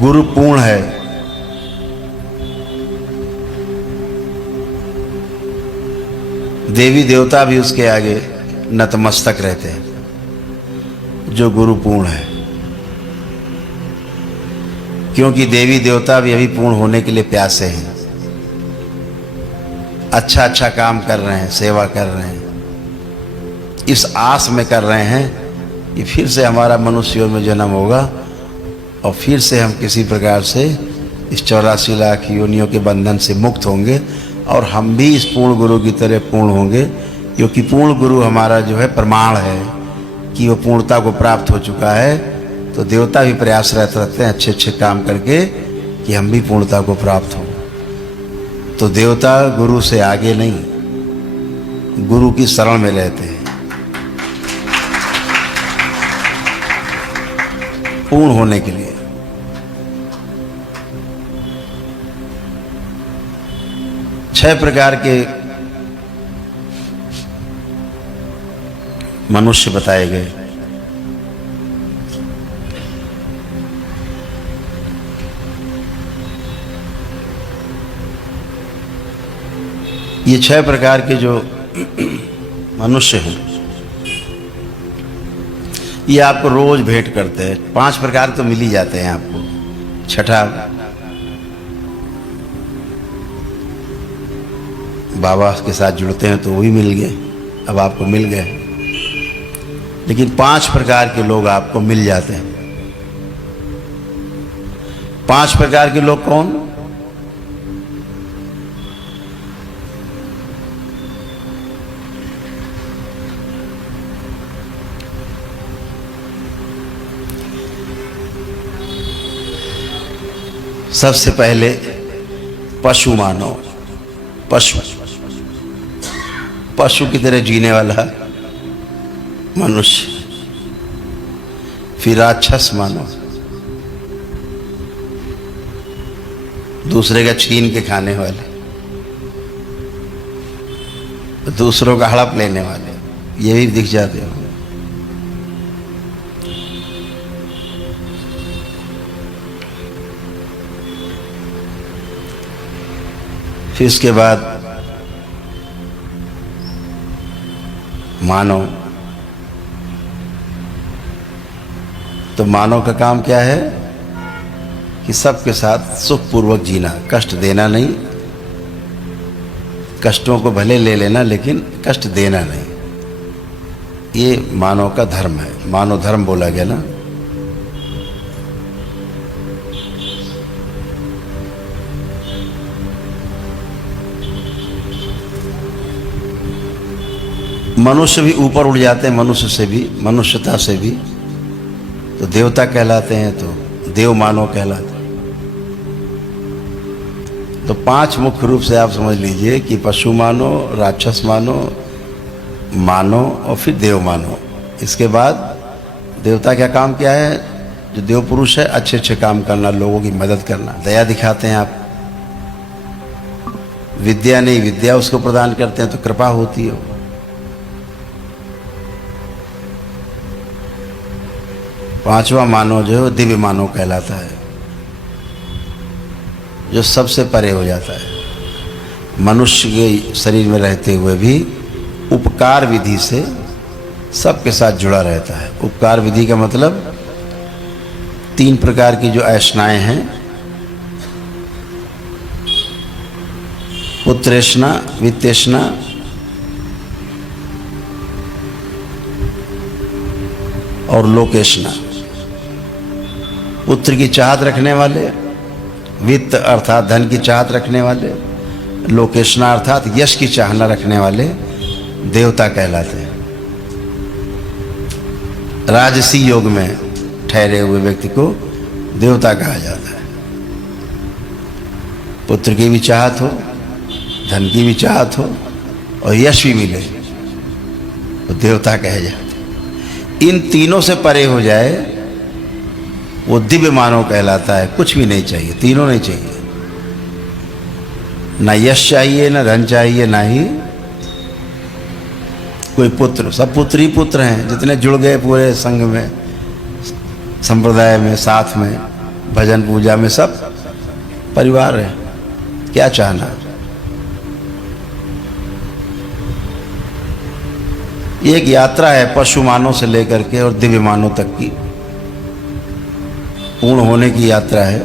गुरु पूर्ण है, देवी देवता भी उसके आगे नतमस्तक रहते हैं जो गुरु पूर्ण है, क्योंकि देवी देवता भी अभी पूर्ण होने के लिए प्यासे हैं, अच्छा अच्छा काम कर रहे हैं, सेवा कर रहे हैं, इस आस में कर रहे हैं कि फिर से हमारा मनुष्य में जन्म होगा और फिर से हम किसी प्रकार से इस 84 लाख योनियों के बंधन से मुक्त होंगे और हम भी इस पूर्ण गुरु की तरह पूर्ण होंगे, क्योंकि पूर्ण गुरु हमारा जो है प्रमाण है कि वो पूर्णता को प्राप्त हो चुका है। तो देवता भी प्रयासरत रहते हैं अच्छे अच्छे काम करके कि हम भी पूर्णता को प्राप्त हों। तो देवता गुरु से आगे नहीं, गुरु की शरण में रहते हैं पूर्ण होने के लिए। छह प्रकार के मनुष्य बताए गए। ये छह प्रकार के जो मनुष्य हैं ये आपको रोज भेंट करते हैं। 5 प्रकार तो मिल ही जाते हैं आपको। छठा बाबा के साथ जुड़ते हैं तो वही मिल गए, अब आपको मिल गए। लेकिन 5 प्रकार के लोग आपको मिल जाते हैं। 5 प्रकार के लोग कौन? सबसे पहले पशु मानो, पशु की तरह जीने वाला मनुष्य। फिर राक्षस मानो, दूसरे का छीन के खाने वाले, दूसरों का हड़प लेने वाले, ये भी दिख जाते हो। फिर इसके बाद मानव। तो मानव का काम क्या है कि सबके साथ सुखपूर्वक जीना, कष्ट देना नहीं। कष्टों को भले ले लेना लेकिन कष्ट देना नहीं। ये मानव का धर्म है, मानव धर्म बोला गया ना। मनुष्य भी ऊपर उड़ जाते हैं, मनुष्य से भी, मनुष्यता से भी, तो देवता कहलाते हैं, तो देव मानव कहलाते हैं। तो 5 मुख्य रूप से आप समझ लीजिए कि पशु मानो, राक्षस मानो, मानो और फिर देव मानो। इसके बाद देवता क्या काम क्या है? जो देव पुरुष है अच्छे अच्छे काम करना, लोगों की मदद करना, दया दिखाते हैं आप। विद्या नहीं, विद्या उसको प्रदान करते हैं तो कृपा होती है। पांचवा मानव जो है वो दिव्य मानव कहलाता है, जो सबसे परे हो जाता है। मनुष्य के शरीर में रहते हुए भी उपकार विधि से सबके साथ जुड़ा रहता है। उपकार विधि का मतलब 3 प्रकार की जो ऐष्णाएं हैं, पुत्रेष्णा, वित्तेष्णा और लोकेष्णा। पुत्र की चाहत रखने वाले, वित्त अर्थात धन की चाहत रखने वाले, लोकेष्णा अर्थात यश की चाहना रखने वाले देवता कहलाते हैं। राजसी योग में ठहरे हुए व्यक्ति को देवता कहा जाता है। पुत्र की भी चाहत हो, धन की भी चाहत हो और यश भी मिले तो देवता कहे जाते हैं। इन तीनों से परे हो जाए वो दिव्य मानव कहलाता है। कुछ भी नहीं चाहिए, तीनों नहीं चाहिए, ना यश चाहिए, ना धन चाहिए, ना ही कोई पुत्र। सब पुत्र ही पुत्र हैं, जितने जुड़ गए पूरे संघ में, संप्रदाय में, साथ में, भजन पूजा में सब परिवार है, क्या चाहना। ये एक यात्रा है पशु मानव से लेकर के और दिव्य मानव तक की, पूर्ण होने की यात्रा है।